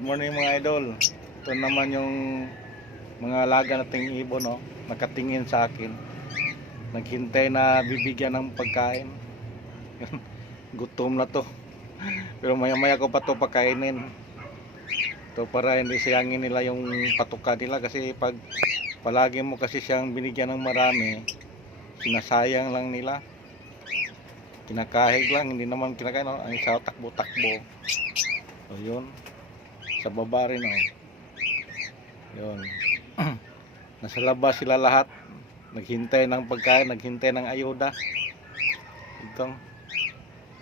Good morning mga idol. Ito naman yung mga alaga nating ibon, no? Nakatingin sa akin. Naghintay na bibigyan ng pagkain. Gutom na to. Pero maya maya ko pa to pakainin. To para hindi sayangin nila yung patuka nila, kasi pag palagi mo kasi siyang binigyan ng marami, sinasayang lang nila. Kinakahig lang, hindi naman kinakain, no? Ang isa takbo-takbo. So yun. Sa baba rin, oh. Yun. Nasa labas sila lahat, naghintay ng pagkain, naghintay ng ayuda. Itong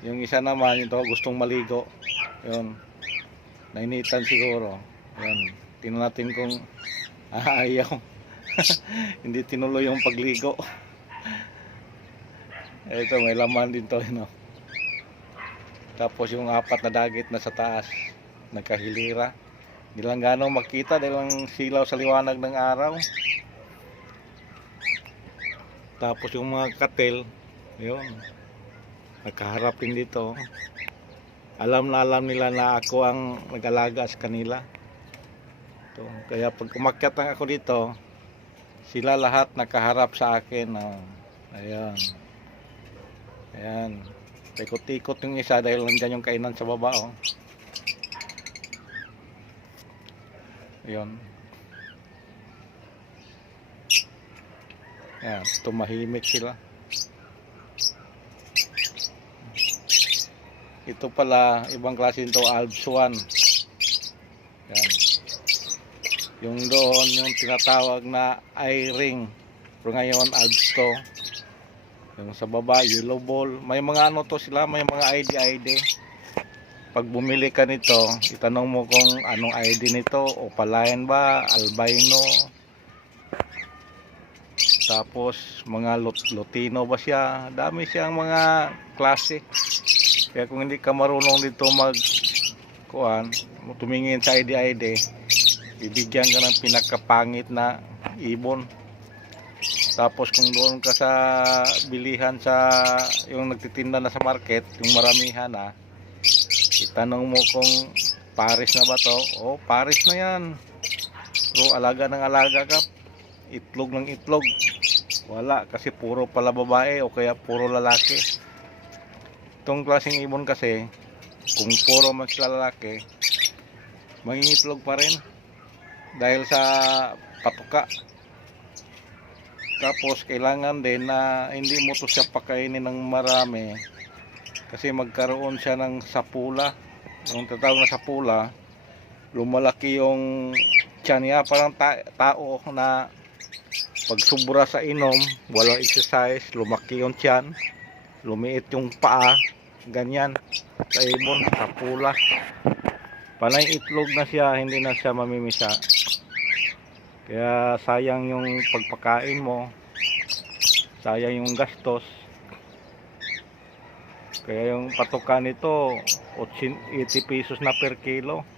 yung isa naman, ito gustong maligo. Yun, nainitan siguro. Yun, tingnan natin kung ayaw. Hindi tinuloy yung pagligo. Ito, may laman din to, no? Tapos yung apat na dagit na sa taas, nagkahilira. Hindi lang gano'ng makita dahil lang silaw sa liwanag ng araw. Tapos yung mga katil, yun, nakaharap din dito. Alam na alam nila na ako ang nag-alaga sa kanila. Ito, kaya pag umakyat na ako dito, sila lahat nakaharap sa akin. Oh. Ayan. Ayan. Tikot-tikot yung isa dahil nandiyan yung kainan sa baba. Oh. Ayan. Ayan, tumahimik sila. Ito pala, ibang klase nito, Alps 1. Ayan. Yung doon, yung tinatawag na eye-ring. Pero ngayon, Alps to. Yung sa baba, yellow ball. May mga ano to sila, may mga ID. Pag bumili ka nito, itanong mo kung anong ID nito, Opaline ba, albino. Tapos mga Lutino ba siya. Dami siyang mga klase. Kaya kung hindi ka marunong dito tumingin sa ID, bibigyan ka ng pinakapangit na ibon. Tapos kung doon ka sa bilihan sa yung nagtitinda na sa market, yung maramihan na, itanong mo kung Paris na ba to. Oh, Paris na yan. So alaga ng alaga ka, itlog ng itlog. Wala, kasi puro pala babae o kaya puro lalaki. Itong klaseng ibon kasi, kung puro mas lalaki, mangingitlog pa rin dahil sa patuka. Tapos kailangan din na hindi mo to siya pakainin ng marami, kasi magkaroon siya ng sapula. Yung tatawag na sapula, lumalaki yung tiyan niya, parang tao na pag sobra sa inom, walang exercise, lumaki yung tiyan, lumiit yung paa, ganyan sa ibon, sa pula. Panay itlog na siya, hindi na siya mamimisa. Kaya sayang yung pagpakain mo, sayang yung gastos. Kaya yung patukan nito, 80 pesos na per kilo.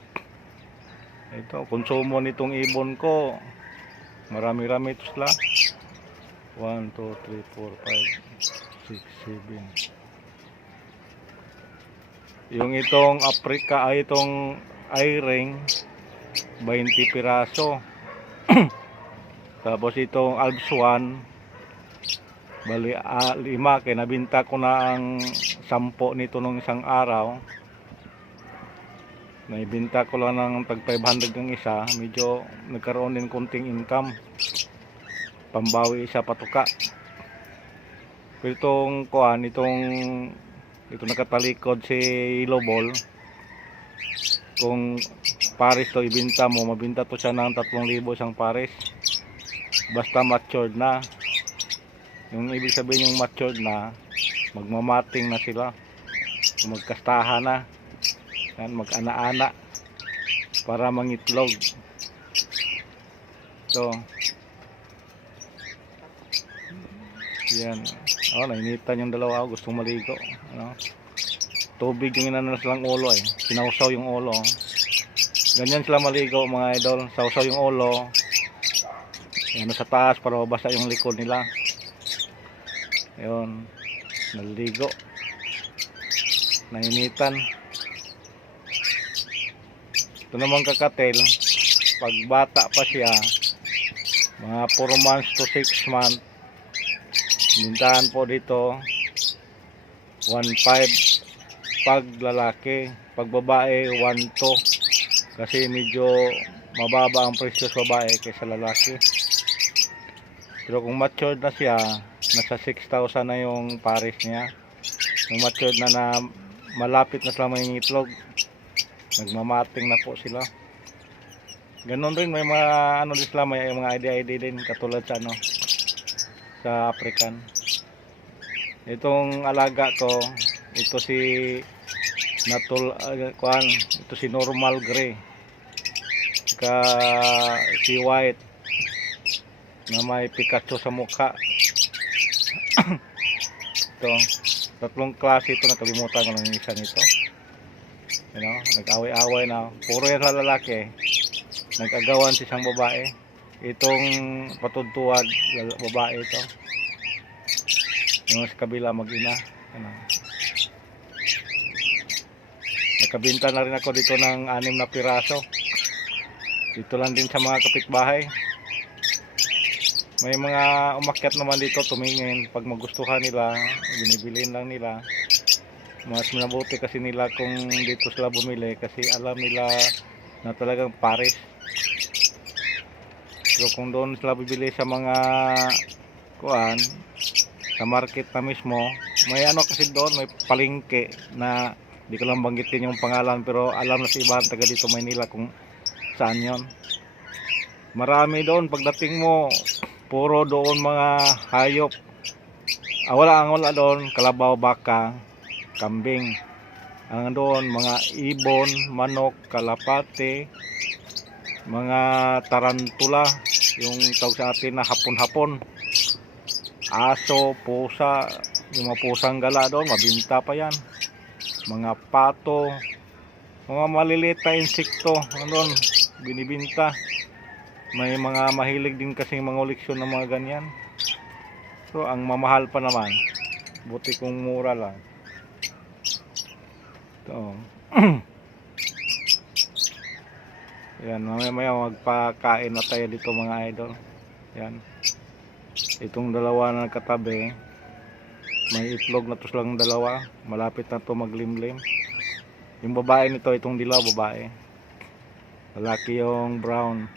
Ito, konsumo nitong ibon ko, marami-rami ito sila. 1, 2, 3, 4, 5, 6, 7. Yung itong Africa ay itong eye-ring, 20 piraso. Tapos itong Alps 1, bali 5, kaya nabinta ko na ang 10 nito nung isang araw. Naibinta ko lang ng tag 500 ng isa. Medyo nagkaroon din konting income, pambawi sa patuka. Pero itong ito nakatalikod si yellow ball, kung pares to ibinta mo, mabinta to siya ng 3,000 isang pares, basta matured na. Yung ibig sabihin yung matured na, magmamating na sila, magkastahan na, mag-ana-ana para mangitlog. So yan. Oh, nainitan yung dalawa, gustong maligo. Ano? Tubig yung inanos lang ulo eh. Sinawsaw yung ulo. Ganyan sila maligo mga idol. Sawsaw yung ulo. Yan sa taas para mabasa yung likod nila. Ayun. Naligo. Nainitan. Ito naman kakatil, pag bata pa siya, mga 4 months to 6 months, bintahan po dito 1.5 pag lalaki, pag babae 1.2, kasi medyo mababa ang presyo sa babae kaysa lalaki. Pero kung matured na siya, nasa 6,000 na yung pares niya. Yung matured na malapit na sila mangingitlog, nagmamating na po sila. Ganon rin, may mga ano din sila, may mga ID din katulad sa ano, sa African. Itong alaga ko, ito si ito si normal gray, si white na may Pikachu sa mukha. Ito, tatlong klase ito, nakalimutan ko lang yung isa nito. You know, nag-away-away na, puro yan sa lalaki, nag-agawan si isang babae. Itong patudtuad babae ito, yung sa kabila mag-ina. Ano, nakabinta na rin ako dito ng 6 na piraso. Dito lang din sa mga kapitbahay. May mga umakyat naman dito tumingin. Pag magustuhan nila, binibilhin lang nila. Mas mabuti kasi nila kung dito sila bumili, kasi alam nila na talagang pares. Pero kung doon sila bibili sa mga sa market na mismo, may ano kasi doon, may palengke na di ko lang banggitin yung pangalan, pero alam na si iba taga dito Maynila kung saan yon. Marami doon, pagdating mo puro doon mga hayop. Wala doon kalabaw, baka, kambing. Ang doon mga ibon, manok, kalapate, mga tarantula, yung tawag sa atin na hapon-hapon, aso, pusa, yung mga pusang gala doon, mabinta pa yan. Mga pato, mga maliliit na insekto, doon binibinta. May mga mahilig din kasi mga koleksyon ng mga ganyan. So ang mamahal pa naman, buti kung mura lang. Ito. Yan, mamaya magpakain na tayo dito mga idol. Yan. Itong dalawa na katabi, may itlog na to silang dalawa, malapit na to maglimlim. Yung babae nito, itong dilaw babae, lalaki yung brown,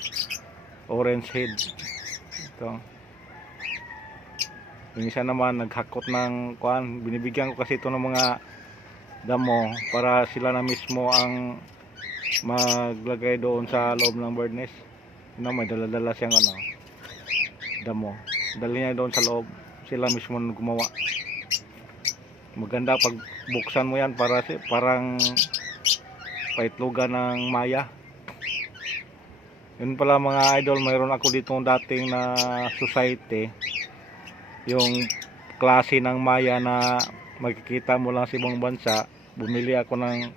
orange head. Ito. Yung isa naman naghakot ng binibigyan ko kasi ito ng mga damo para sila na mismo ang maglagay doon sa loob ng bird nest. May dala-dala siyang damo, dali niya doon sa loob, sila mismo gumawa. Maganda pag buksan mo yan, parang paitlogan ng maya. Yun pala mga idol, mayroon ako dito dating na society, yung klase ng maya na makikita mo lang sa ibang bansa. Bumili ako ng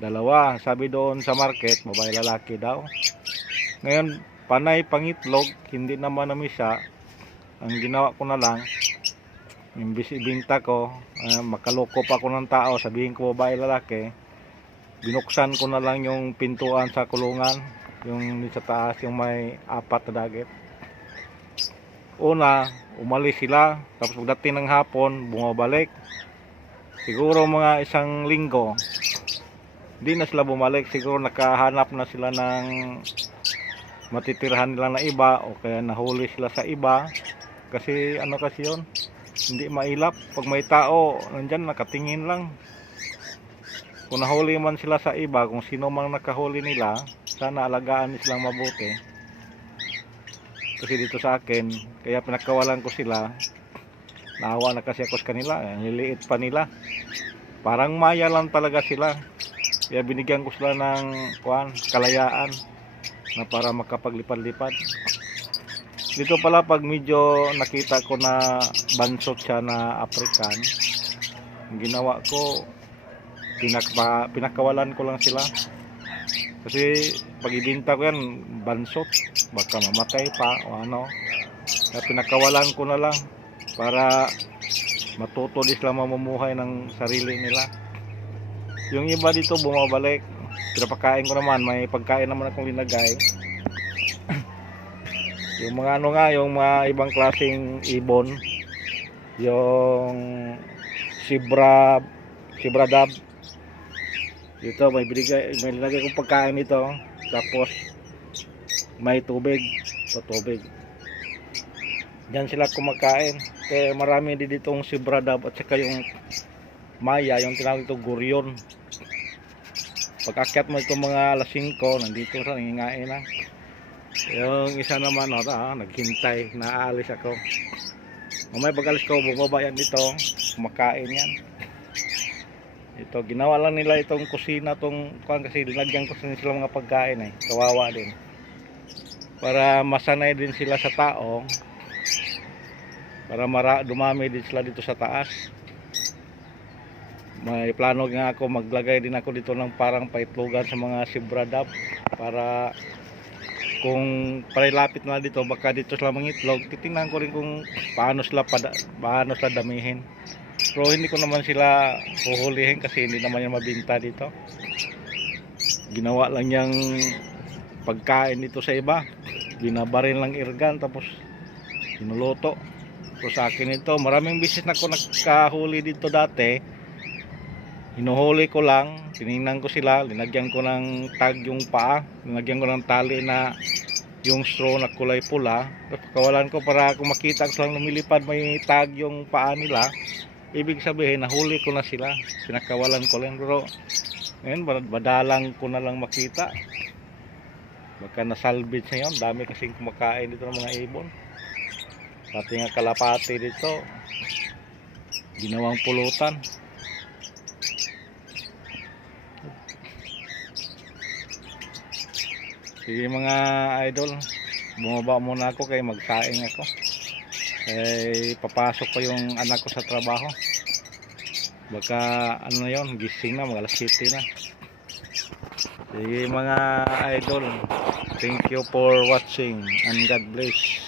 dalawa, sabi doon sa market, babae lalaki daw. Ngayon panay pangitlog, hindi naman namisa. Ang ginawa ko na lang, imbis ibinta ko, makaloko pa ako ng tao, sabihin ko babae lalaki, binuksan ko na lang yung pintuan sa kulungan, yung sa taas, yung may 4 na dagit. Una, umalis sila, tapos pagdating ng hapon, bumabalik. Siguro mga 1 linggo, hindi na sila bumalik. Siguro nakahanap na sila ng matitirhan nila na iba, o kaya nahuli sila sa iba. Kasi kasi yun, hindi mailap. Pag may tao, nandyan nakatingin lang. Kung nahuli man sila sa iba, kung sino mang nakahuli nila, sana alagaan silang mabuti. Kasi dito sa akin, kaya pinakawalan ko sila. Naawa na kasi ako sa kanila, nililiit pa nila. Parang maya lang talaga sila. Kaya binigyan ko sila ng kalayaan na para makapaglipad-lipad. Dito pala pag medyo nakita ko na bansot siya na African, ang ginawa ko, pinakawalan ko lang sila. Kasi pag ibinta ko yan, bansot, baka mamatay pa o ano. Kaya pinakawalan ko na lang para matuto din sila mamumuhay ng sarili nila. Yung iba dito bumabalik, pinapakain ko naman, may pagkain naman akong linagay. Yung mga ano nga, yung mga ibang klaseng ibon, yung Zebra dove. Dito may linagay kong pagkain dito. Tapos may tubig. Tubig. Diyan sila kumakain. Kaya marami din ditong Zebra dove at saka yung Maya, yung tinawag ito Gurion. Pag akyat mo itong mga alas 5, nandito sa nangingain na. Yung isa naman, naghintay, naaalis ako. Mamaya pag alis ko, bumaba yan dito, kumakain yan. Ito, ginawa lang nila itong kusina, kasi linagyan ko sila mga pagkain kawawa din. Para masanay din sila sa tao, para dumami din sila dito sa taas. May plano nga ako, maglagay din ako dito ng parang paitlogan sa mga Zebra dove, para kung parilapit na dito, baka dito sila mangitlog. Titingnan ko rin kung paano sila damihin. Pero hindi ko naman sila huhulihin kasi hindi naman yung mabinta dito. Ginawa lang yung pagkain dito sa iba, binabaril lang irgan tapos kinuluto. So sa akin ito, maraming bisis na ako nakahuli dito dati. Hinuhuli ko lang, tinignan ko sila, linagyan ko ng tag yung paa, linagyan ko ng tali na yung straw na kulay pula. Tapos pagkawalan ko para kung makita ko lang lumilipad may tag yung paa nila, ibig sabihin nahuli ko na sila, pinakawalan ko lang. Pero ngayon badalang ko na lang makita, baka nasalvage na yun. Dami kasing kumakain dito ng mga ibon, pati nga kalapati dito ginawang pulutan. Sige mga idol, bumaba muna ako kay magsaing ako. Papasok pa yung anak ko sa trabaho. Baka ano na yun, gising na, mga alas 7 na. Sige mga idol, thank you for watching and God bless.